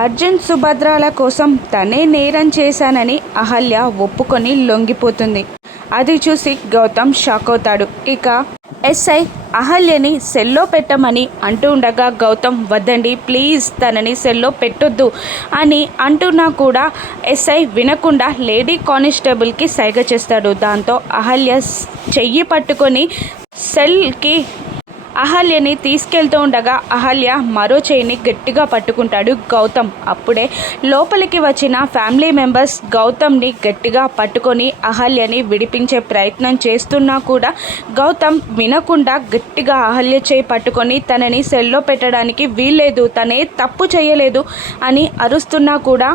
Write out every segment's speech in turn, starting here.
అర్జున్ సుభద్రాల కోసం తనే నేరం చేశానని అహల్య ఒప్పుకొని లొంగిపోతుంది. అది చూసి గౌతమ్ షాక్ అవుతాడు. ఇక ఎస్ఐ అహల్యని సెల్లో పెట్టమని అంటూ ఉండగా గౌతమ్ వద్దండి ప్లీజ్ తనని సెల్లో పెట్టొద్దు అని అంటున్నా కూడా ఎస్ఐ వినకుండా లేడీ కానిస్టేబుల్కి సైగ చేస్తాడు. దాంతో అహల్య చెయ్యి పట్టుకొని సెల్కి అహల్యని తీసుకెళ్తూ ఉండగా అహల్య మరో చేయిని గట్టిగా పట్టుకుంటాడు గౌతమ్. అప్పుడే లోపలికి వచ్చిన ఫ్యామిలీ మెంబర్స్ గౌతమ్ని గట్టిగా పట్టుకొని అహల్యని విడిపించే ప్రయత్నం చేస్తున్నా కూడా గౌతమ్ వినకుండా గట్టిగా అహల్య చేయి పట్టుకొని తనని సెల్లో పెట్టడానికి వీల్లేదు, తనే తప్పు చేయలేదు అని అరుస్తున్నా కూడా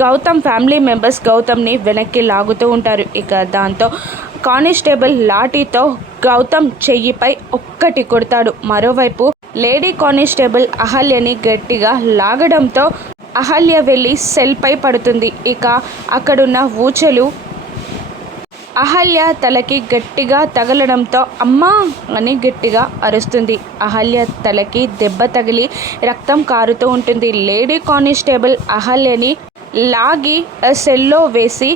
గౌతమ్ ఫ్యామిలీ మెంబర్స్ గౌతమ్ని వెనక్కి లాగుతూ ఉంటారు. ఇక దాంతో కానిస్టేబుల్ లాఠీతో గౌతమ్ చెయ్యిపై ఒక్కటి కొడతాడు. మరోవైపు లేడీ కానిస్టేబుల్ అహల్యని గట్టిగా లాగడంతో అహల్య వెళ్ళి సెల్పై పడుతుంది. ఇక అక్కడున్న ఊచలు అహల్య తలకి గట్టిగా తగలడంతో అమ్మా అని గట్టిగా అరుస్తుంది. అహల్య తలకి దెబ్బ తగిలి రక్తం కారుతూ ఉంటుంది. లేడీ కానిస్టేబుల్ అహల్యని లాగి సెల్లో వేసి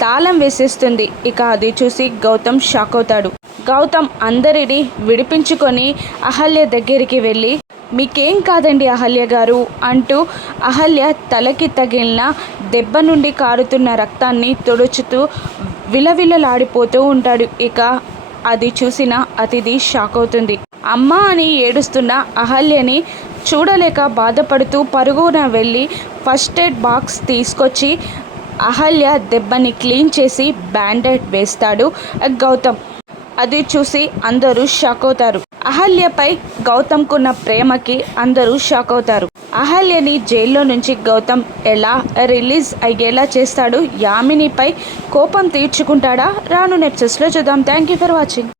తాళం వేసేస్తుంది. ఇక అది చూసి గౌతమ్ షాక్ అవుతాడు. గౌతమ్ అందరినీ విడిపించుకొని అహల్య దగ్గరికి వెళ్ళి మీకేం కాదండి అహల్య గారు అంటూ అహల్య తలకి తగిలిన దెబ్బ నుండి కారుతున్న రక్తాన్ని తుడుచుతూ విలవిలలాడిపోతూ ఉంటాడు. ఇక అది చూసిన అతిథి షాక్ అవుతుంది. అమ్మా అని ఏడుస్తున్న అహల్యని చూడలేక బాధపడుతూ పరుగున వెళ్ళి ఫస్ట్ ఎయిడ్ బాక్స్ తీసుకొచ్చి అహల్య దెబ్బని క్లీన్ చేసి బ్యాండేడ్ వేస్తాడు గౌతమ్. అది చూసి అందరూ షాక్ అవుతారు. అహల్యపై గౌతమ్కున్న ప్రేమకి అందరూ షాక్ అవుతారు. అహల్యని జైల్లో నుంచి గౌతమ్ ఎలా రిలీజ్ అయ్యేలా చేస్తాడు? యామినిపై కోపం తీర్చుకుంటాడా? రాను ఎపిసోడ్స్లో చూద్దాం. Thank you for watching.